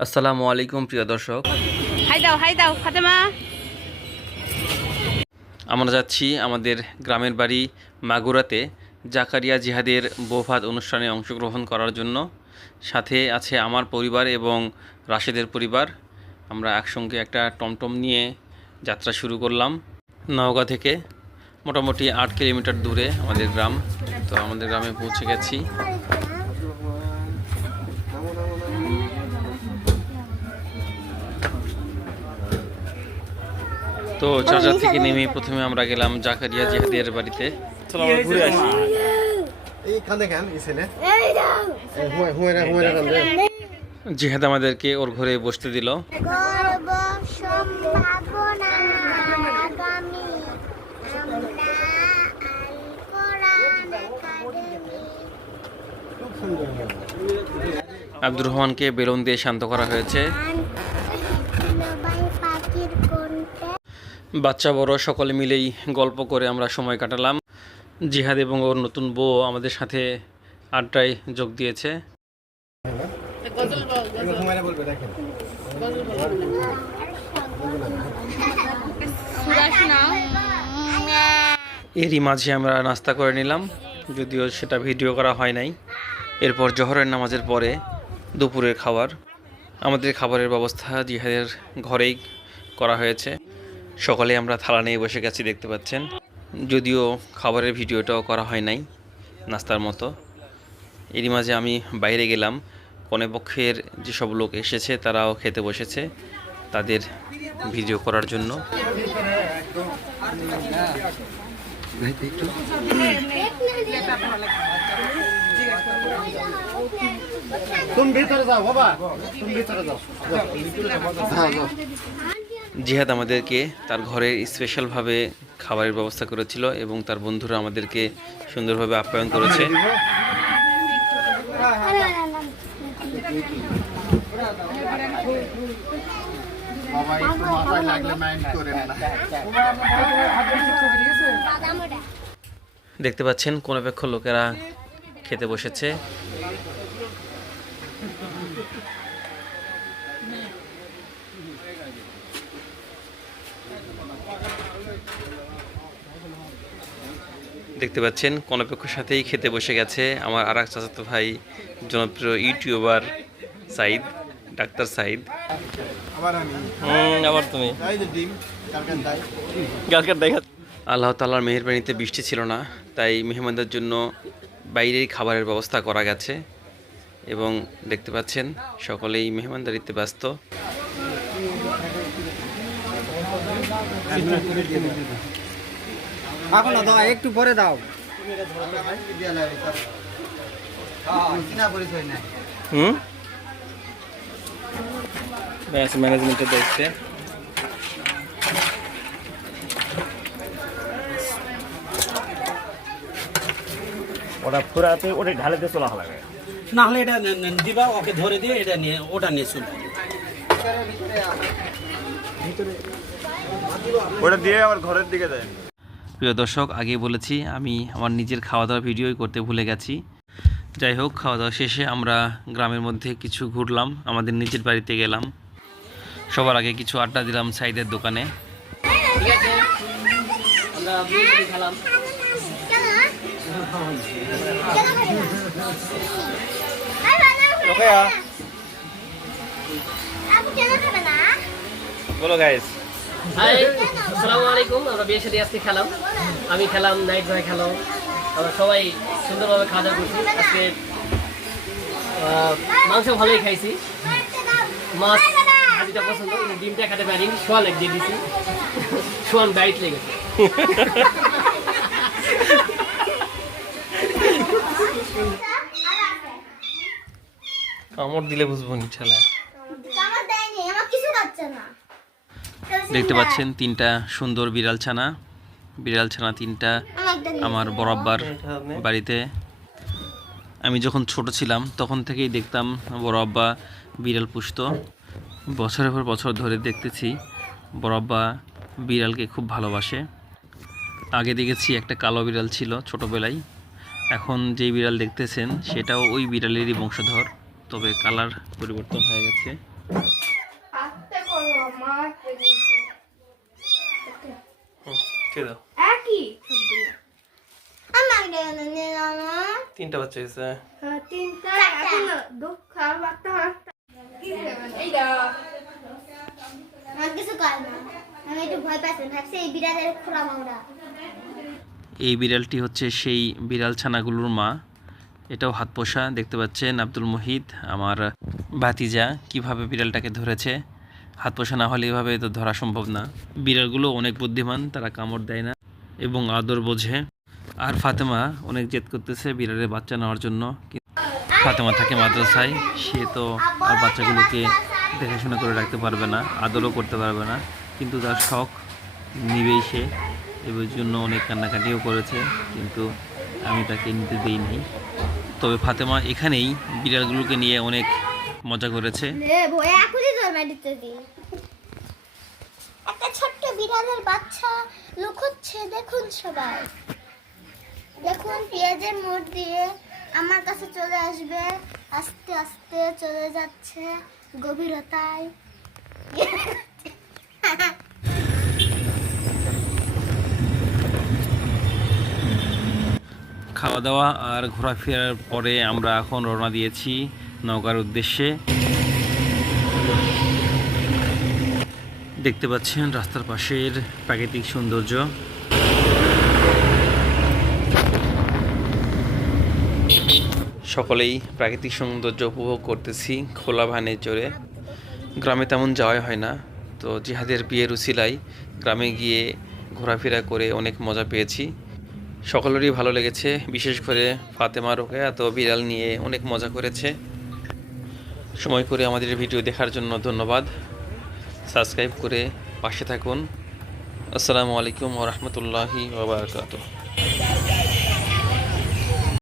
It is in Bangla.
আসসালামু আলাইকুম প্রিয় দর্শক। হাই দাও হাই দাও ফাতেমা। আমরা যাচ্ছি আমাদের গ্রামের বাড়ি মাগুরাতে জাকারিয়া জিহাদের বৌভাত অনুষ্ঠানে অংশগ্রহণ করার জন্য। সাথে আছে আমার পরিবার এবং রাশেদের পরিবার। আমরা একসঙ্গে একটা টমটম নিয়ে যাত্রা শুরু করলাম। নওগাঁ থেকে মোটামুটি আট কিলোমিটার দূরে আমাদের গ্রাম। তো আমাদের গ্রামে পৌঁছে গেছি। তো চার্জার থেকে নেমে প্রথমে আমরা গেলাম জাকারিয়া জিহাদের বাড়িতে। চলো আমরা ঘুরে আসি। এই এই ছেলে? হুয়ে হুয়ে হুয়ে জিহাদ আমাদেরকে ওর ঘরে বসতে দিল। আব্দুর রহমানকে বেলুন দিয়ে শান্ত করা হয়েছে। বাচ্চা, বড়, সকলে মিলেই গল্প করে আমরা সময় কাটালাম। জিহাদ এবং ওর নতুন বউ আমাদের সাথে আড্ডায় যোগ দিয়েছে। এরই মাঝে আমরা নাস্তা করে নিলাম, যদিও সেটা ভিডিও করা হয় নাই। এরপর জহরের নামাজের পরে দুপুরের খাবার। আমাদের খাবারের ব্যবস্থা জিহাদের ঘরেই করা হয়েছে। সকালে আমরা থালা নিয়ে বসে গেছি দেখতে পাচ্ছেন। যদিও খাবারের ভিডিওটাও করা হয় নাই নাস্তার মতো। এরই মাঝে আমি বাইরে গেলাম। কনে পক্ষের যেসব লোক এসেছে তারাও খেতে বসেছে তাদের ভিডিও করার জন্য। তুমি ভিতরে যাও বাবা। তুমি ভিতরে যাও। যাও, যাও। যাও জিহাদ আমাদেরকে তার ঘরের স্পেশালভাবে খাবারের ব্যবস্থা করেছিল এবং তার বন্ধুরা আমাদেরকে সুন্দরভাবে আপ্যায়ন করেছে। দেখতে পাচ্ছেন কোন অপেক্ষ লোকেরা খেতে বসেছে। দেখতে পাচ্ছেন কোন সাথেই খেতে বসে গেছে আমার আর এক চাচাতো ভাই জনপ্রিয় ইউটিউবার সাইদ ডাক্তার সাইদ। আবার তুমি। আল্লাহ তাল্লাহর মেহরবানিতে বৃষ্টি ছিল না তাই মেহমানদের জন্য বাইরেই খাবারের ব্যবস্থা করা গেছে। এবং দেখতে পাচ্ছেন সকলেই মেহমানদারিতে ব্যস্ত। এখন দাও একটু পরে দাও। হুম? ব্যাস ম্যানেজমেন্টের দায়িত্বে ওটা ফুরাতে ওটা ঢালেতে চলা লাগে না হলে এটা দিবা ওকে ধরে দিয়ে এটা নিয়ে ওটা নিয়ে চলবে। ওটা দিয়ে আবার ঘরের দিকে যায়। প্রিয় দর্শক আগেই বলেছি আমি আমার নিজের খাওয়া দাওয়া ভিডিওই করতে ভুলে গেছি। যাই হোক খাওয়া দাওয়া শেষে আমরা গ্রামের মধ্যে কিছু ঘুরলাম আমাদের নিজের বাড়িতে গেলাম। সবার আগে কিছু আড্ডা দিলাম সাইদের দোকানে। আপু কেন খাবে না বলো গাইস হাই আসসালামু আলাইকুম। আমরা বিয়ে সাথে আজকে খেলাম। আমি খেলাম নাইট ভাই খেলাম আমরা সবাই সুন্দরভাবে খাওয়া দাওয়া করছি। আজকে মাংস ভালোই খাইছি। মাছ ভাজিটা পছন্দ ডিমটা খেতে পারিনি। সোয়ান এক দিয়ে দিছি। সোয়ান ডাইট লেগেছে কামড় দিলে বুঝব নি ছেলে আমার দেয়নি আমার কিছু পাচ্ছে না। দেখতে পাচ্ছেন তিনটা সুন্দর বিড়াল ছানা। বিড়াল ছানা তিনটা আমার বরাব্বার বাড়িতে। আমি যখন ছোট ছিলাম, তখন থেকেই দেখতাম বড় আব্বা বিড়াল পুষত। বছরের পর বছর ধরে দেখতেছি বড় আব্বা বিড়ালকে খুব ভালোবাসে। আগে দেখেছি একটা কালো বিড়াল ছিল ছোটোবেলায়। এখন যেই বিড়াল দেখতেছেন, সেটাও ওই বিড়ালেরই বংশধর। তবে কালার পরিবর্তন হয়ে গেছে আস্তে করো আমার ঠিক দাও। একই। আমার দেয় না। তিনটা বাচ্চা হয়েছে। তিনটা। এখন দুঃখ বার্তা এই বিড়ালটি হচ্ছে সেই বিড়াল ছানাগুলোর মা। এটাও হাত পোষা দেখতে পাচ্ছেন আব্দুল মুহিত আমার ভাতিজা কীভাবে বিড়ালটাকে ধরেছে। হাত পোষা না হলে এভাবে তো ধরা সম্ভব না। বিড়ালগুলো অনেক বুদ্ধিমান, তারা কামড় দেয় না এবং আদর বোঝে। আর ফাতেমা অনেক জেদ করতেছে বিড়ালের বাচ্চা নেওয়ার জন্য। ফাতেমা থাকে মাদ্রাসায়, সে তো আর বাচ্চাগুলোকে দেখাশোনা করে রাখতে পারবে না, আদরও করতে পারবে না। কিন্তু তার শখ নিবেই সে। এবার জন্য অনেক কান্নাকাটিও করেছে, কিন্তু আমি তাকে নিতে দিই দিইনি তবে ফাতেমা এখানেই বিড়ালগুলোকে নিয়ে অনেক মজা করেছে। একটা ছোট্ট বিড়ালের বাচ্চা লুকোচ্ছে দেখুন সবাই। দেখুন পেঁয়াজের মোড় দিয়ে আমার কাছে চলে আসবে। আস্তে আস্তে চলে যাচ্ছে গভীরতায়। খাওয়া দাওয়া আর ঘোরাফেরার পরে আমরা এখন রওনা দিয়েছি। নৌকার উদ্দেশ্যে। দেখতে পাচ্ছেন রাস্তার পাশের প্রাকৃতিক সৌন্দর্য। সকলেই প্রাকৃতিক সৌন্দর্য উপভোগ করতেছি খোলা ভানে চড়ে গ্রামে তেমন যাওয়াই হয় না। তো জিহাদের বিয়ের উসিলাই গ্রামে গিয়ে ঘোরাফেরা করে অনেক মজা পেয়েছি। সকলেরই ভালো লেগেছে, বিশেষ করে ফাতেমা রোকেয়া তো বিড়াল নিয়ে অনেক মজা করেছে। সময় করে আমাদের ভিডিও দেখার জন্য ধন্যবাদ। সাবস্ক্রাইব করে পাশে থাকুন। আসসালামু আলাইকুম ওরহমতুল্লাহি